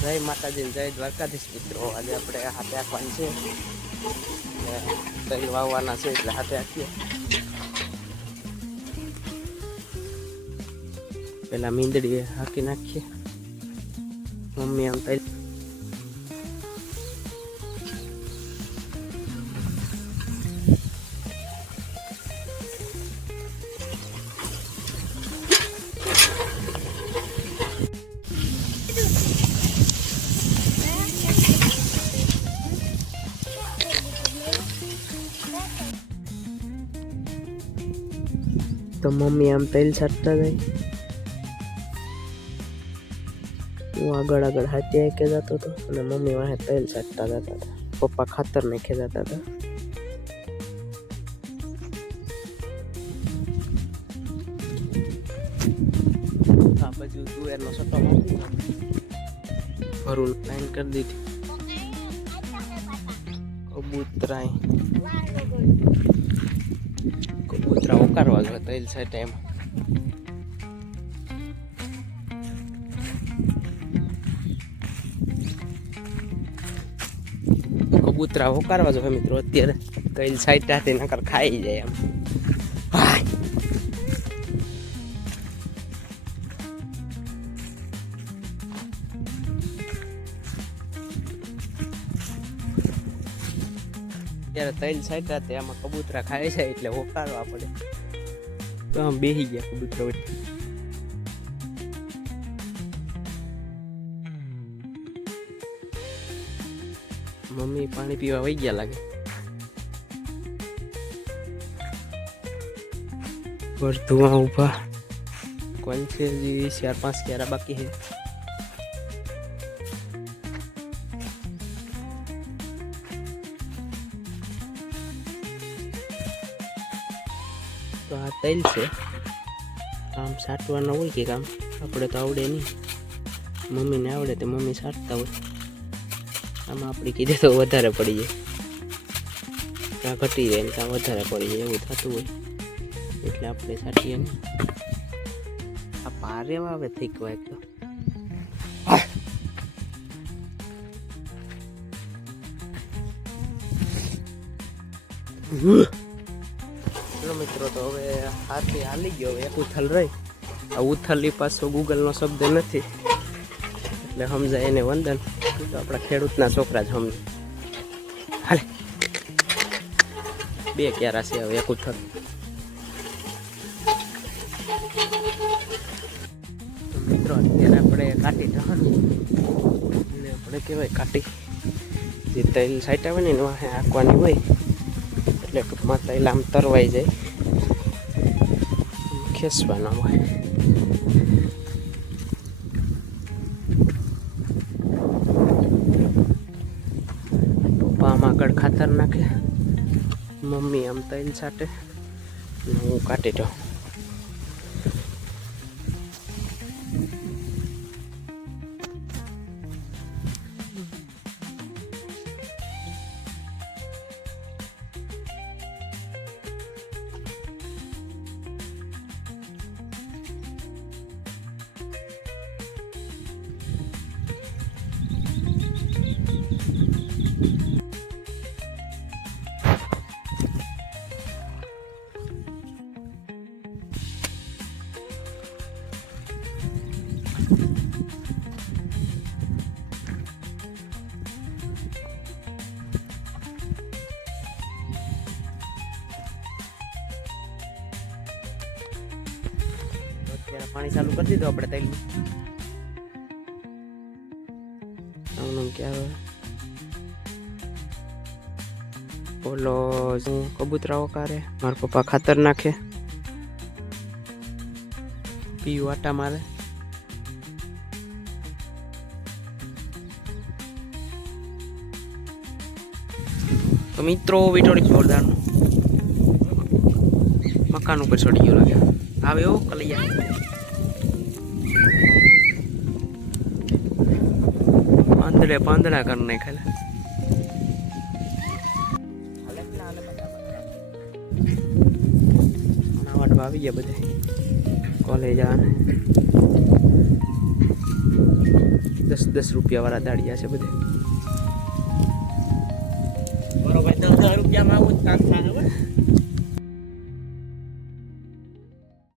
જય માતાજી, જય દ્વારકાધીશ મિત્રો. આજે આપણે હાથે આંકવાની છે, તલ વાવવાના છે એટલે હાથે આંકીએ. પેલા મીંદડી હાંકી નાખીએ. મમ્મી આમ તલ તો મમ્મી આમ તેલ છાંટતા જાય. હું આગળ આગળ હાથે કે જતો હતો અને મમ્મી વાહે તેલ છાંટતા જતા હતા. પપ્પા ખાતર નાખી જતા હતા. આ બાજુ તુવેરનો સટ્ટો નાખી ભરું લાઈન કરી દીધી. કબૂતરા ઉકારવા જોઈએ તેલ છાંટે એમાં. કબૂતરા ઉકારવા જોઈએ મિત્રો. અત્યારે તેલ છાંટ્યાથી નકર ખાઈ જાય એમ. ત્યારે તેલ છાંટ્યા તે આમાં કબૂતરા ખાય છે એટલે ઉકાળવા પડે. તો આમ બેસી ગયા કબૂતરા. મમ્મી પાણી પીવા વહી ગયા લાગે. વર્ધુમાં ઊભા કોણ છે? 4-5 ક્યારા બાકી છે. તો આ તેલ છે. આમ છાંટવાના હોય કે કામ આપણે તો આવડે નહીં. મમ્મીને આવડે તો મમ્મી છાંટતા હોય. આમાં આપણે કીધે તો વધારે પડી જાય, કાં ઘટી જાય ને કાં વધારે પડી જાય એવું થતું હોય એટલે આપણે છાંટીએ નહીં. આ પારે આવે થીકવા એક તો. મિત્રો તો હવે હાથે હાલી ગયો. હવે એક ઉથલ રહી. આ ઉથલની પાછો ગૂગલનો શબ્દ નથી એટલે સમજાય એને વંદન. તો આપણા ખેડૂતના છોકરા જ સમજે. હાલે 2 ક્યારા છે હવે એક ઉથલ. મિત્રો અત્યારે આપણે કાઢી જવાનું અને આપણે કહેવાય કાઢી જે તેલ સાઈટ આવે ને વાહે આંકવાની હોય એટલે ટૂંકમાં તેલ આમ તરવાઈ જાય, ખેંચવાના હોય. પપ્પા આમ આગળ ખાતર નાખે, મમ્મી આમ તેલ છાંટે, હું કાઢી દઉં. પાણી ચાલુ કરી દીધું આપણે તેલ. આનું ક્યાં ઓલો કબૂતરાઓ કારે, મારા પપ્પા ખાતર નાખે, પીયું આટા મારે. તો મિત્રો વિટોડી જોરદાર મકાન ઉપર ચડી ગયો લાગે. આવે એવો કલૈયા. પાંદડા કરી નાખેલા. આવી ગયા બધા કોલેજ. રૂપિયાવાળા દાળિયા છે બધે. બરોબર 10 રૂપિયામાં આવું જ કામ થાય હવે